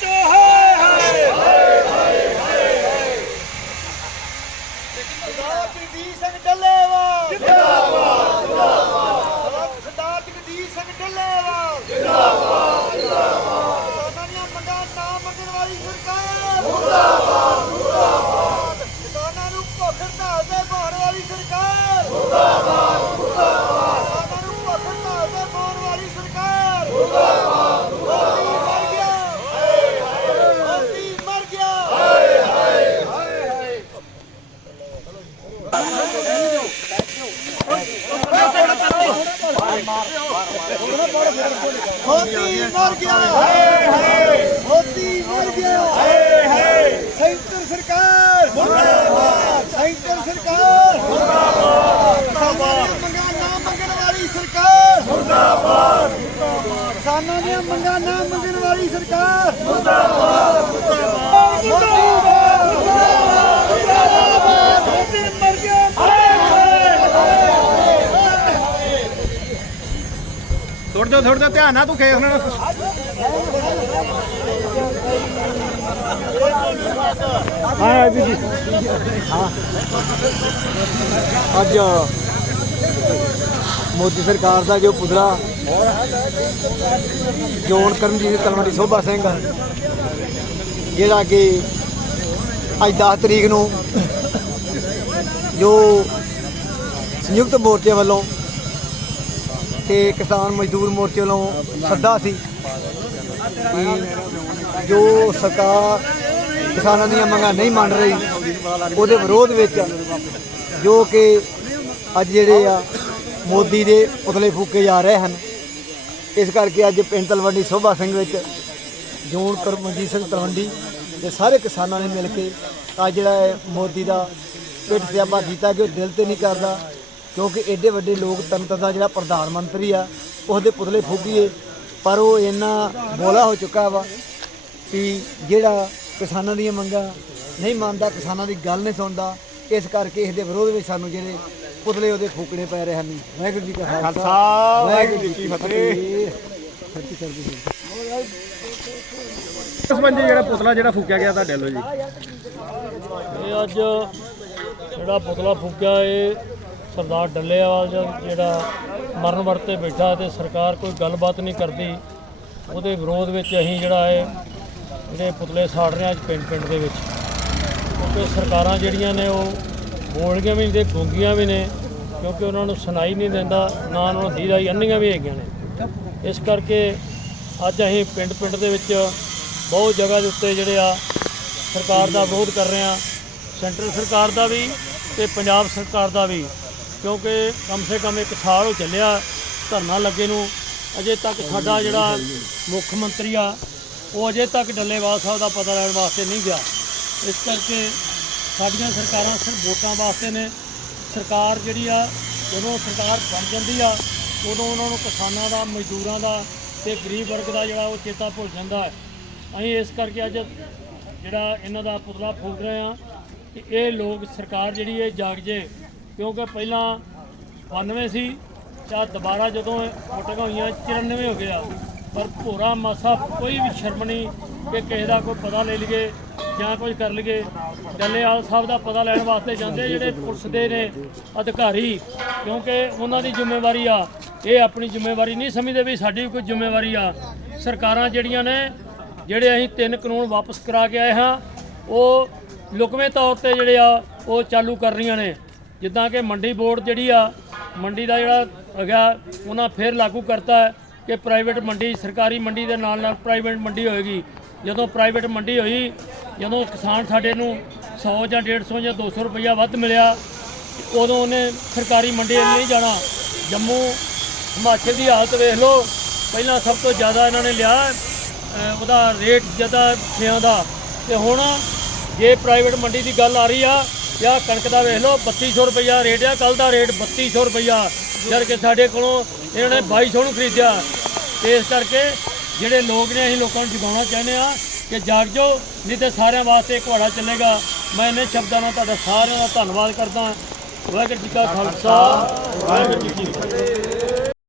ਬੱਚੋ ਹਾਏ ਹਾਏ ਹਾਏ ਹਾਏ ਹਾਏ ਸਰਦਾਰ ਜਗਦੀਸ਼ ਸਿੰਘ ਡੱਲੇਵਾਲ ਜਿੰਦਾਬਾਦ ਜਿੰਦਾਬਾਦ ਸਰਦਾਰ ਜਗਦੀਸ਼ ਸਿੰਘ ਡੱਲੇਵਾਲ ਜਿੰਦਾਬਾਦ ਜਿੰਦਾਬਾਦ ਕਿਸਾਨਾਂ ਦੀਆਂ ਮੰਗਾਂ ਨਾ ਮੰਨਣ ਵਾਲੀ ਸਰਕਾਰ ਮੁਰਦਾਬਾਦ ਮੁਰਦਾਬਾਦ ਕਿਸਾਨਾਂ ਨੂੰ ਭੁੱਖ ਹੜਤਾਲ ਤੇ ਪਾਉਣ ਵਾਲੀ ਸਰਕਾਰ ਮੁਰਦਾਬਾਦ ਮੋਦੀ ਮਰ ਗਿਆ। ਹਾਏ ਹਾਏ ਮੋਦੀ ਮਰ ਗਿਆ। ਹਾਏ ਹਾਏ ਸੈਂਟਰ ਸਰਕਾਰ ਮੁਰਦਾਬਾਦ। ਸੈਂਟਰ ਸਰਕਾਰ ਮੁਰਦਾਬਾਦ। ਮੁਰਦਾਬਾਦ ਮੰਗਾਂ ਨਾ ਮੰਗਣ ਵਾਲੀ ਸਰਕਾਰ ਮੁਰਦਾਬਾਦ ਮੁਰਦਾਬਾਦ। ਕਿਸਾਨਾਂ ਦੀਆਂ ਮੰਗਾਂ ਨਾ ਮੰਗਣ ਵਾਲੀ ਸਰਕਾਰ ਮੁਰਦਾਬਾਦ। ਮੁਰਦਾਬਾਦ। ਥੋੜਾ ਥੋੜਾ ਧਿਆਨ ਨਾਲ ਤੂੰ ਖੇਸ ਨਾਲ। ਹਾਂ ਜੀ ਜੀ। ਹਾਂ ਅੱਜ ਮੋਦੀ ਸਰਕਾਰ ਦਾ ਜੋ ਪੁਤਲਾ ਜੋਨ ਕਰਮਜੀਤ ਤਲਵੰਡੀ ਸੋਭਾ ਸਿੰਘ ਜਿਹੜਾ ਕਿ ਅੱਜ 10 ਤਰੀਕ ਨੂੰ ਜੋ ਸੰਯੁਕਤ ਮੋਰਚੇ ਵੱਲੋਂ ਤੇ ਕਿਸਾਨ ਮਜ਼ਦੂਰ ਮੋਰਚੇ ਵੱਲੋਂ ਸੱਦਾ ਸੀ ਕਿ ਜੋ ਸਰਕਾਰ ਕਿਸਾਨਾਂ ਦੀਆਂ ਮੰਗਾਂ ਨਹੀਂ ਮੰਨ ਰਹੀ, ਉਹਦੇ ਵਿਰੋਧ ਵਿੱਚ ਜੋ ਕਿ ਅੱਜ ਜਿਹੜੇ ਆ ਮੋਦੀ ਦੇ ਪੁਤਲੇ ਫੂਕੇ ਜਾ ਰਹੇ ਹਨ, ਇਸ ਕਰਕੇ ਅੱਜ ਪਿੰਡ ਤਲਵੰਡੀ ਸੋਭਾ ਸਿੰਘ ਵਿੱਚ ਜੋਨ ਕਰਮਜੀਤ ਸਿੰਘ ਤਲਵੰਡੀ ਦੇ ਸਾਰੇ ਕਿਸਾਨਾਂ ਨੇ ਮਿਲ ਕੇ ਅੱਜ ਜਿਹੜਾ ਇਹ ਮੋਦੀ ਦਾ ਪਿੱਠ ਸਿਆਪਾ ਕੀਤਾ ਕਿ ਉਹ ਦਿਲ ਤੇ ਨਹੀਂ ਕਰਦਾ। ਕਿਉਂਕਿ ਐਡੇ ਵੱਡੇ ਲੋਕਤੰਤਰ ਦਾ ਜਿਹੜਾ ਪ੍ਰਧਾਨ ਮੰਤਰੀ ਆ ਉਹਦੇ ਪੁਤਲੇ ਫੂਕੀਏ ਪਰ ਉਹ ਇੰਨਾ ਬੋਲਾ ਹੋ ਚੁੱਕਾ ਵਾ ਕਿ ਜਿਹੜਾ ਕਿਸਾਨਾਂ ਦੀਆਂ ਮੰਗਾਂ ਨਹੀਂ ਮੰਨਦਾ ਕਿਸਾਨਾਂ ਦੀ ਗੱਲ ਨਹੀਂ ਸੁਣਦਾ ਇਸ ਕਰਕੇ ਇਸ ਦੇ ਵਿਰੋਧ ਵਿੱਚ ਸਾਨੂੰ ਜਿਹੜੇ ਪੁਤਲੇ ਉਹਦੇ ਫੂਕਣੇ ਪੈ ਰਹੇ ਹਨ। ਵਾਹਿਗੁਰੂ ਜੀ ਕਾ ਖਾਲਸਾ। ਵਾਹਿਗੁਰੂ ਜੀ ਕੀ ਫਤਿਹ। ਸੱਚੀ ਕਰਦੀ ਬੰਦੇ ਜਿਹੜਾ ਪੁਤਲਾ ਜਿਹੜਾ ਫੂਕਿਆ ਗਿਆ ਤੁਹਾਡੇ ਵੱਲੋਂ ਜੀ? ਇਹ ਅੱਜ ਜਿਹੜਾ ਪੁਤਲਾ ਫੂਕਿਆ ਇਹ ਸਰਦਾਰ ਡੱਲੇਵਾਲ ਜਿਹੜਾ ਮਰਨ ਵਰਤੇ ਬੈਠਾ ਤੇ ਸਰਕਾਰ ਕੋਈ ਗੱਲਬਾਤ ਨਹੀਂ ਕਰਦੀ, ਉਹਦੇ ਵਿਰੋਧ ਵਿੱਚ ਅਸੀਂ ਜਿਹੜਾ ਹੈ, ਜਿਹੜੇ ਪੁਤਲੇ ਸਾੜ ਰਹੇ ਹਾਂ ਅੱਜ ਪਿੰਡ ਪਿੰਡ ਦੇ ਵਿੱਚ। ਕਿਉਂਕਿ ਸਰਕਾਰਾਂ ਜਿਹੜੀਆਂ ਨੇ ਉਹ ਬੋਲਗੀਆਂ ਵੀ ਨੇ ਤੇ ਗੂੰਗੀਆਂ ਵੀ ਨੇ, ਕਿਉਂਕਿ ਉਹਨਾਂ ਨੂੰ ਸੁਣਾਈ ਨਹੀਂ ਦਿੰਦਾ, ਨਾ ਉਹਨਾਂ ਨੂੰ ਦੀਦਾ ਹੀ ਅੰਨੀਆਂ ਵੀ ਹੈਗੀਆਂ ਨੇ। ਇਸ ਕਰਕੇ ਅੱਜ ਅਸੀਂ ਪਿੰਡ ਪਿੰਡ ਦੇ ਵਿੱਚ ਬਹੁਤ ਜਗ੍ਹਾ ਦੇ ਉੱਤੇ ਜਿਹੜੇ ਆ ਸਰਕਾਰ ਦਾ ਵਿਰੋਧ ਕਰ ਰਹੇ ਆ ਸੈਂਟਰ ਸਰਕਾਰ ਦਾ ਵੀ ਤੇ ਪੰਜਾਬ ਸਰਕਾਰ ਦਾ ਵੀ। ਕਿਉਂਕਿ ਕਮ ਸੇ ਕਮ ਇੱਕ ਸਾਲ ਹੋ ਚੱਲਿਆ ਧਰਨਾ ਲੱਗੇ ਨੂੰ। ਅਜੇ ਤੱਕ ਸਾਡਾ ਜਿਹੜਾ ਮੁੱਖ ਮੰਤਰੀ ਆ, ਉਹ ਅਜੇ ਤੱਕ ਡੱਲੇਵਾਲ ਸਾਹਿਬ ਦਾ ਪਤਾ ਲੈਣ ਵਾਸਤੇ ਨਹੀਂ ਗਿਆ। ਇਸ ਕਰਕੇ ਸਾਡੀਆਂ ਸਰਕਾਰਾਂ ਸਿਰਫ ਵੋਟਾਂ ਵਾਸਤੇ ਨੇ। ਸਰਕਾਰ ਜਿਹੜੀ ਆ, ਜਦੋਂ ਸਰਕਾਰ ਬਣ ਜਾਂਦੀ ਆ, ਉਦੋਂ ਉਹਨਾਂ ਨੂੰ ਕਿਸਾਨਾਂ ਦਾ, ਮਜ਼ਦੂਰਾਂ ਦਾ ਤੇ ਗਰੀਬ ਵਰਗ ਦਾ ਜਿਹੜਾ ਉਹ ਚੇਤਾ ਭੁੱਲ ਜਾਂਦਾ ਹੈ। ਅਸੀਂ ਇਸ ਕਰਕੇ ਅੱਜ ਜਿਹੜਾ ਇਹਨਾਂ ਦਾ ਪੁਤਲਾ ਫੂਕ ਰਹੇ ਆ ਕਿ ਇਹ ਲੋਕ ਸਰਕਾਰ ਜਿਹੜੀ ਇਹ ਜਾਗ ਜੇ ਕਿਉਂਕਿ ਪਹਿਲਾਂ 92 ਸੀ, ਜਾਂ ਦੁਬਾਰਾ ਜਦੋਂ ਵੋਟਾਂ ਹੋਈਆਂ 94 ਹੋ ਗਿਆ। ਪਰ ਭੋਰਾ ਮਾਸਾ ਕੋਈ ਵੀ ਸ਼ਰਮ ਨਹੀਂ ਕਿ ਕਿਸੇ ਦਾ ਕੋਈ ਪਤਾ ਲੈ ਲਈਏ ਜਾਂ ਕੁਝ ਕਰ ਲਈਏ। ਡੱਲੇਵਾਲ ਸਾਹਿਬ ਦਾ ਪਤਾ ਲੈਣ ਵਾਸਤੇ ਜਾਂਦੇ ਜਿਹੜੇ ਪੁਲਿਸ ਦੇ ਨੇ ਅਧਿਕਾਰੀ। ਕਿਉਂਕਿ ਉਹਨਾਂ ਦੀ ਜ਼ਿੰਮੇਵਾਰੀ ਆ। ਇਹ ਆਪਣੀ ਜ਼ਿੰਮੇਵਾਰੀ ਨਹੀਂ ਸਮਝਦੇ ਵੀ ਸਾਡੀ ਵੀ ਕੋਈ ਜ਼ਿੰਮੇਵਾਰੀ ਆ। ਸਰਕਾਰਾਂ ਜਿਹੜੀਆਂ ਨੇ, ਜਿਹੜੇ ਅਸੀਂ ਤਿੰਨ ਕਾਨੂੰਨ ਵਾਪਸ ਕਰਾ ਕੇ ਆਏ ਹਾਂ, ਉਹ ਲੁਕਵੇਂ ਤੌਰ ਤੇ ਜਿਹੜੇ ਆ, ਉਹ ਚਾਲੂ ਕਰ ਰਹੀਆਂ ਨੇ। ਜਿੱਦਾਂ ਕਿ ਮੰਡੀ ਬੋਰਡ ਜਿਹੜੀ ਆ, ਮੰਡੀ ਦਾ ਜਿਹੜਾ ਹੈਗਾ, ਉਹਨਾਂ ਫਿਰ ਲਾਗੂ ਕਰਤਾ ਹੈ ਕਿ ਪ੍ਰਾਈਵੇਟ ਮੰਡੀ, ਸਰਕਾਰੀ ਮੰਡੀ ਦੇ ਨਾਲ ਨਾਲ ਪ੍ਰਾਈਵੇਟ ਮੰਡੀ ਹੋਏਗੀ। ਜਦੋਂ ਪ੍ਰਾਈਵੇਟ ਮੰਡੀ ਹੋਈ, ਜਦੋਂ ਕਿਸਾਨ ਸਾਡੇ ਨੂੰ 100 ਜਾਂ 150 ਜਾਂ 200 ਰੁਪਈਆ ਵੱਧ ਮਿਲਿਆ, ਉਦੋਂ ਉਹਨੇ ਸਰਕਾਰੀ ਮੰਡੀ ਨਹੀਂ ਜਾਣਾ। ਜੰਮੂ, ਹਿਮਾਚਲ ਦੀ ਹਾਲਤ ਵੇਖ ਲਓ, ਪਹਿਲਾਂ ਸਭ ਤੋਂ ਜ਼ਿਆਦਾ ਇਹਨਾਂ ਨੇ ਲਿਆ ਉਹਦਾ ਰੇਟ ਜ਼ਿਆਦਾ ਛਿਆਂ ਦਾ। ਤੇ ਹੁਣ ਜੇ ਪ੍ਰਾਈਵੇਟ ਮੰਡੀ ਦੀ ਗੱਲ ਆ ਰਹੀ ਆ ਜਾਂ ਕਣਕ ਦਾ ਵੇਖ ਲਓ 3200 ਰੁਪਈਆ ਰੇਟ ਆ ਕੱਲ ਦਾ ਰੇਟ 3200 ਰੁਪਈਆ। ਜਦ ਕਿ ਸਾਡੇ ਕੋਲੋਂ ਇਹਨਾਂ ਨੇ 2200 ਨੂੰ ਖਰੀਦਿਆ। ਤੇ ਇਸ ਕਰਕੇ ਜਿਹੜੇ ਲੋਕ ਨੇ, ਅਸੀਂ ਲੋਕਾਂ ਨੂੰ ਜਗਾਉਣਾ ਚਾਹੁੰਦੇ ਆ ਕਿ ਜਾਗ ਜਾਓ, ਨਹੀਂ ਤੇ ਸਾਰਿਆਂ ਵਾਸਤੇ ਇੱਕ ਘੋੜਾ ਚੱਲੇਗਾ। ਮੈਂ ਇਹਨਾਂ ਸ਼ਬਦਾਂ ਨਾਲ ਤੁਹਾਡਾ ਸਾਰਿਆਂ ਦਾ ਧੰਨਵਾਦ ਕਰਦਾ। ਵਾਹਿਗੁਰੂ ਜੀ ਕਾ ਖਾਲਸਾ, ਵਾਹਿਗੁਰੂ ਜੀ ਕੀ ਫਤਿਹ।